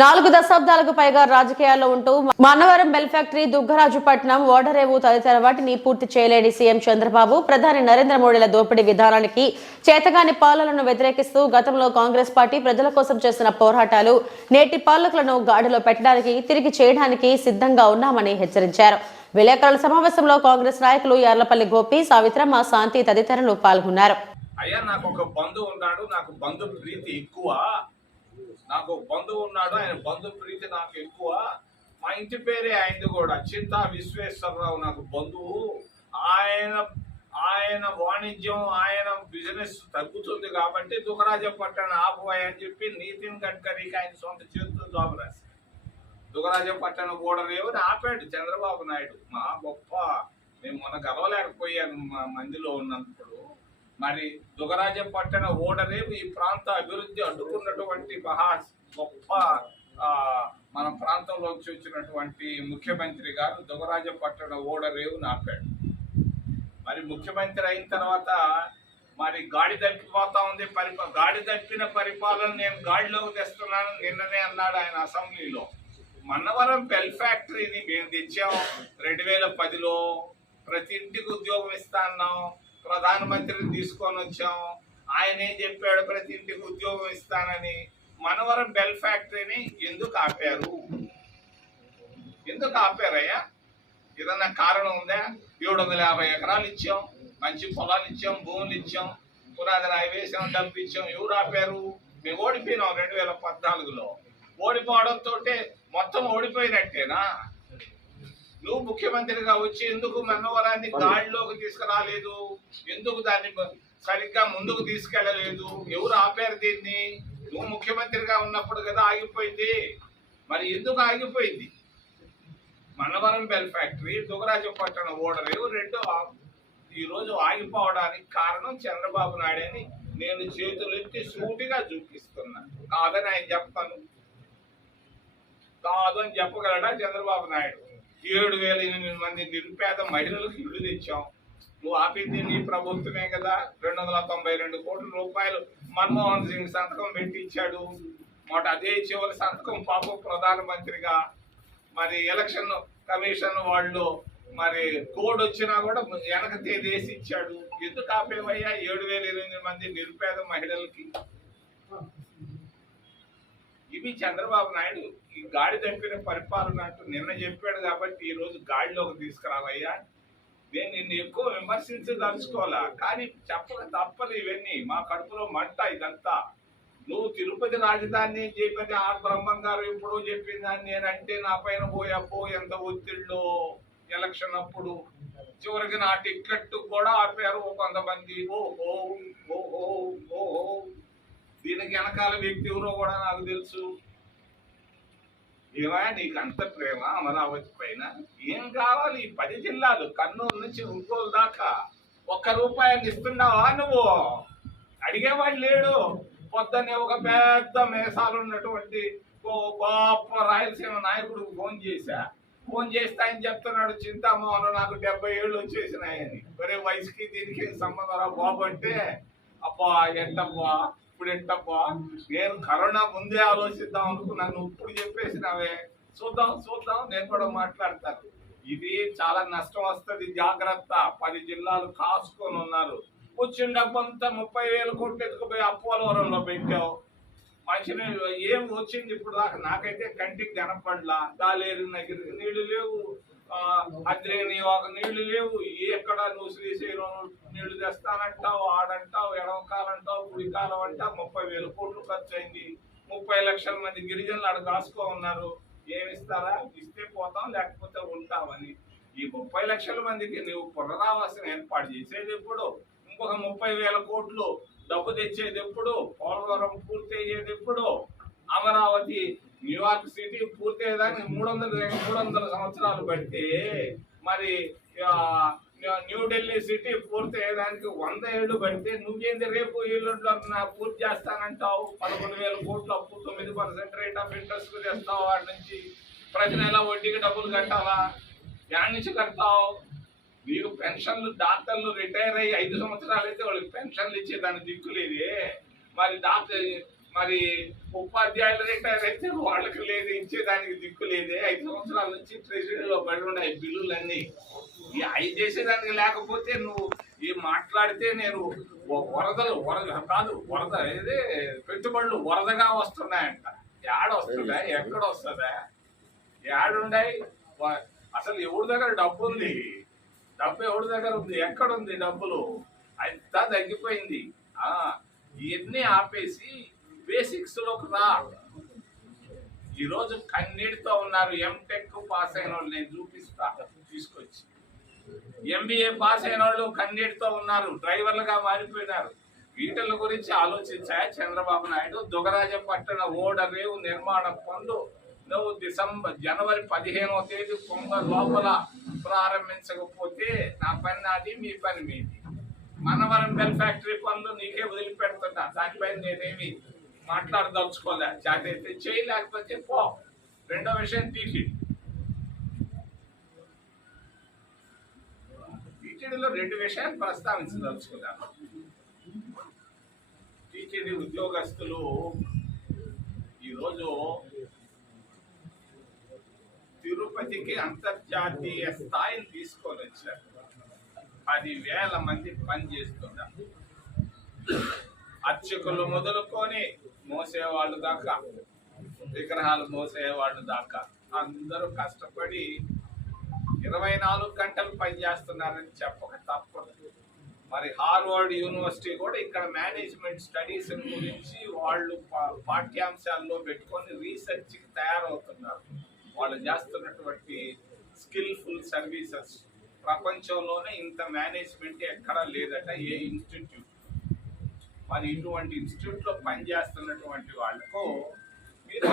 4 దశాబ్దాలకు పైగా రాజకీయాల్లో ఉంటూ మానవరం బెల్ ఫ్యాక్టరీ, దుగ్గరాజుపట్నం, ఓడరేవు తదితర వాటిని పూర్తి చేయలేని సీఎం చంద్రబాబు ప్రధాని నరేంద్ర మోడీల దోపిడీ విధానానికి, చేతగాని పాలనను వ్యతిరేకిస్తూ గతంలో కాంగ్రెస్ పార్టీ ప్రజల కోసం చేసిన పోరాటాలు నేటి పాలకులను గాడిలో పెట్టడానికి, తిరిగి చేయడానికి సిద్ధంగా ఉన్నామని హెచ్చరించారు. విలేకరుల సమావేశంలో కాంగ్రెస్ నాయకులు యార్లపల్లి గోపి, సావిత్రమ్మ, శాంతి తదితరులు పాల్గొన్నారు. అయ్యా, నాకు ఒక బంధువు ఉన్నాడు, నాకు బంధు ప్రీతి ఎక్కువ. నాకు బంధువు ఉన్నాడు, ఆయన బంధు ప్రీతి నాకు ఎక్కువ. మా ఇంటి పేరే ఆయనది కూడా, చింతా విశ్వేశ్వరరావు నాకు బంధువు. ఆయన వాణిజ్యం, ఆయన బిజినెస్ తగ్గుతుంది కాబట్టి దుగ్గరాజపట్నం ఆపువాయని చెప్పి నితిన్ గడ్కరీకి ఆయన సొంత చేతులు జాబ్ రాశారు. దుగ్గరాజపట్నం ఓడరేవు ఆపాడు చంద్రబాబు నాయుడు. మా గొప్ప, మేము మొన్న గర్వలేకపోయాను మా మందిలో ఉన్నప్పుడు. మరి దుగ్గరాజపట్నం ఓడరేవు ఈ ప్రాంత అభివృద్ధి అడ్డుకున్నటువంటి మహా గొప్ప మన ప్రాంతంలోకి వచ్చినటువంటి ముఖ్యమంత్రి గారు దుగ్గరాజపట్నం ఓడరేవుని ఆపాడు. మరి ముఖ్యమంత్రి అయిన తర్వాత మరి గాడి తప్పిపోతా ఉంది. గాడి తప్పిన పరిపాలన నేను గాడిలోకి తెస్తున్నాను నిన్ననే అన్నాడు ఆయన అసెంబ్లీలో. మన్నవరం బెల్ ఫ్యాక్టరీని మేము తెచ్చాం 2010లో. ప్రతి ఇంటికి ఉద్యోగం ఇస్తా అన్నాం. ప్రధానమంత్రిని తీసుకొని వచ్చాం. ఆయన ఏం చెప్పాడు? ప్రతి ఇంటికి ఉద్యోగం ఇస్తానని. మనవరం బెల్ ఫ్యాక్టరీని ఎందుకు ఆపారు? ఎందుకు ఆపారయ్యా? ఏదన్నా కారణం ఉందా? 750 ఎకరాలు ఇచ్చాం, మంచి పొలాలు ఇచ్చాం, భూములు ఇచ్చాం, పునాది రాయి వేసాం, డబ్బు ఇచ్చాం. ఎవరు ఆపారు? మేము ఓడిపోయినాం 2014లో. ఓడిపోవడంతో మొత్తం ఓడిపోయినట్టేనా? నువ్వు ముఖ్యమంత్రిగా వచ్చి ఎందుకు మన్నవరాన్ని గాడిలోకి తీసుకురాలేదు? ఎందుకు దాన్ని సరిగ్గా ముందుకు తీసుకెళ్లలేదు? ఎవరు ఆపారు దీన్ని? నువ్వు ముఖ్యమంత్రిగా ఉన్నప్పుడు కదా ఆగిపోయింది. మరి ఎందుకు ఆగిపోయింది? మన్నవరం బెల్ ఫ్యాక్టరీ, దుగ్గరాజపట్నం ఓడరేవు రెండు ఈరోజు ఆగిపోవడానికి కారణం చంద్రబాబు నాయుడు అని నేను చేతులెత్తి సూటిగా చూపిస్తున్నా. కాదని ఆయన చెప్తాను. కాదు అని చెప్పగలడా చంద్రబాబు నాయుడు? 7,800 మంది నిరుపేద మహిళలకు ఇల్లు తెచ్చాం. నువ్వు ఆపింది నీ ప్రభుత్వమే కదా. 292 కోట్ల రూపాయలు మన్మోహన్ సింగ్ సంతకం పెట్టి ఇచ్చాడు. అదే చివరి సంతకం పాపం ప్రధానమంత్రిగా. మరి ఎలక్షన్ కమిషన్ వాళ్ళు మరి కోడ్ వచ్చినా కూడా వెనక తేదేసి ఇచ్చాడు. ఎందుకు ఆపేవయ్యా 7,800 మంది నిరుపేద మహిళలకి? ఇవి చంద్రబాబు నాయుడు ఈ గాడి తప్పిన పరిపాలన అంటూ నిన్న చెప్పాడు కాబట్టి ఈ రోజు గాడిలోకి తీసుకురావయ్యా. నేను నిన్ను ఎక్కువ విమర్శించదలుచుకోవాలా, కానీ చెప్పక తప్పదు. ఇవన్నీ మా కడుపులో మంట ఇదంతా. నువ్వు తిరుపతి రాజధాని చెప్పని ఆర్ బ్రహ్మం గారు ఎప్పుడో చెప్పిందని నేనంటే నా పైన పోయప్పో ఎంత ఒత్తిళ్ళు. ఎలక్షన్ అప్పుడు చివరికి నా టికెట్ కూడా ఆపారు కొంతమంది. ఓహో ఓహో ఓహో, దీనికి వెనకాల వ్యక్తి ఎవరో కూడా నాకు తెలుసు. ఏమయ్యా నీకు అంత ప్రేమ అమరావతి పైన? ఏం కావాలి? 10 జిల్లాలు కర్నూలు నుంచి ఒంగోలు దాకా ₹1 ఇస్తున్నావా? నువ్వు అడిగేవాడు లేడు. పొద్దున్నే ఒక పెద్ద మేసాలు ఉన్నటువంటి గొప్ప రాయలసీమ నాయకుడు ఫోన్ చేస్తే ఆయన చెప్తున్నాడు, చింతామోహన్ నాకు 70 ఏళ్ళు వచ్చేసినాయని. ఒరే వయసుకి దీనికి సంబంధం రా బాబు అంటే, అబ్బా ఎంతబ్బా ఇప్పుడు ఎంతబ్బా, నేను కరోనా ముందే ఆలోచిద్దాం అనుకున్నాను, ఇప్పుడు చెప్పేసినావే. చూద్దాం నేను కూడా మాట్లాడతాను. ఇది చాలా నష్టం వస్తుంది, జాగ్రత్త. 10 జిల్లాలు కాసుకొని ఉన్నారు. వచ్చిన డబ్బంతా 30,000 కోట్లు ఎత్తుకుపోయి అపోలవరంలో పెట్టావు. మంచినీళ్ళు ఏం వచ్చింది ఇప్పుడు దాకా? నాకైతే కంటికి కనపడలా. దాలేరు నగిరి నీళ్లు లేవు, అద్రేని ఒక నీళ్లు లేవు. ఎక్కడ నువ్వు శ్రీశైలం నీళ్లు తెస్తానంటావు, ఆడంటావు, ఎడమకాలంటావు, కుడికాలం అంటావు. 30,000 కోట్లు ఖర్చు అయింది. 30 లక్షల మంది గిరిజనులు అక్కడ కాసుకో ఉన్నారు. ఏమిస్తారా? ఇస్తే పోతాం, లేకపోతే ఉంటామని. ఈ 30 లక్షల మందికి నువ్వు పునరావాసం ఏర్పాటు చేసేది ఎప్పుడు? ఇంకొక 30,000 కోట్లు డబ్బు తెచ్చేది ఎప్పుడు? పోలవరం పూర్తి అయ్యేది ఎప్పుడు? అమరావతి న్యూయార్క్ సిటీ పూర్తి అయ్యేదానికి 300 సంవత్సరాలు పడితే మరి న్యూఢిల్లీ సిటీ పూర్తి అయ్యేదానికి 100 ఏళ్ళు పడితే నువ్వేంది రేపు ఏళ్ళలో పూర్తి చేస్తానంటావు? 11,000 కోట్ల అప్పు, 9% రేట్ ఆఫ్ ఇంట్రెస్ట్ తెస్తావు. వాటి నుంచి ప్రతి నెల వడ్డీకి డబ్బులు కట్టాలా? యాడ్ నుంచి కడతావు? మీరు పెన్షన్లు, డాక్టర్లు రిటైర్ అయ్యి 5 సంవత్సరాలు అయితే వాళ్ళకి పెన్షన్లు ఇచ్చేదాన్ని దిక్కులేదే. మరి మరి ఉపాధ్యాయులు రిటైర్ అయితే వాళ్ళకి లేదు, ఇచ్చేదానికి దిక్కు లేదే. 5 సంవత్సరాల నుంచి ట్రెజరీలో పడి ఉన్నాయి బిల్లులన్నీ. ఈ 5 చేసేదానికి లేకపోతే నువ్వు ఏం మాట్లాడితే నేను వరద ఏదే పెట్టుబడులు వరదగా వస్తున్నాయంట. ఏడ వస్తుందా, ఎక్కడ వస్తుందా, ఏడుండాయి? అసలు ఎవరి దగ్గర డబ్బు ఉంది? డబ్బు ఎవరి దగ్గర ఉంది? ఎక్కడుంది డబ్బులు? అంతా తగ్గిపోయింది. ఇవన్నీ ఆపేసి బేసిక్స్ లోకి రా. ఈరోజు కన్నీటితో ఉన్నారు ఎంటెక్ పాస్ అయిన వాళ్ళు. నేను చూపిస్తా తీసుకొచ్చి. ఎంబీఏ పాస్ అయిన వాళ్ళు కన్నీటితో ఉన్నారు, డ్రైవర్లుగా మారిపోయినారు. వీటిల గురించి ఆలోచించా చంద్రబాబు నాయుడు? దుగరాజపట్టణ ఓడరేవు నిర్మాణ పనులు నువ్వు జనవరి 15వ తేదీ లోపల ప్రారంభించకపోతే నా పని నాది, మీ పని మీది. మనవరం బెల్ ఫ్యాక్టరీ పనులు నీకే వదిలిపెడుతున్నా. దానిపైన నేనేమి మాట్లాడదలుచుకోలే. చాటైతే చేయి, లేకపోతే పో. రెండో విషయం టీటీడీలో 2 విషయాలు ప్రస్తావించదలుచుకున్నాను. టీటీడీ ఉద్యోగస్తులు ఈరోజు తిరుపతికి అంతర్జాతీయ స్థాయిని తీసుకొని వచ్చారు. 10,000 మంది పనిచేస్తున్నారు. అర్చకులు మొదలుకొని మోసేవాళ్ళు దాకా, విగ్రహాలు మోసేవాళ్ళు దాకా అందరూ కష్టపడి 24 గంటలు పనిచేస్తున్నారని చెప్పక తప్పదు. మరి హార్వర్డ్ యూనివర్సిటీ కూడా ఇక్కడ మేనేజ్మెంట్ స్టడీస్ గురించి వాళ్ళు పాఠ్యాంశాల్లో పెట్టుకొని రీసెర్చ్కి తయారవుతున్నారు. వాళ్ళు చేస్తున్నటువంటి స్కిల్ఫుల్ సర్వీసెస్ ప్రపంచంలోనే ఇంత మేనేజ్మెంట్ ఎక్కడా లేదట ఏ ఇన్స్టిట్యూట్. మరి ఇటువంటి ఇన్స్టిట్యూట్లో పనిచేస్తున్నటువంటి వాళ్ళకు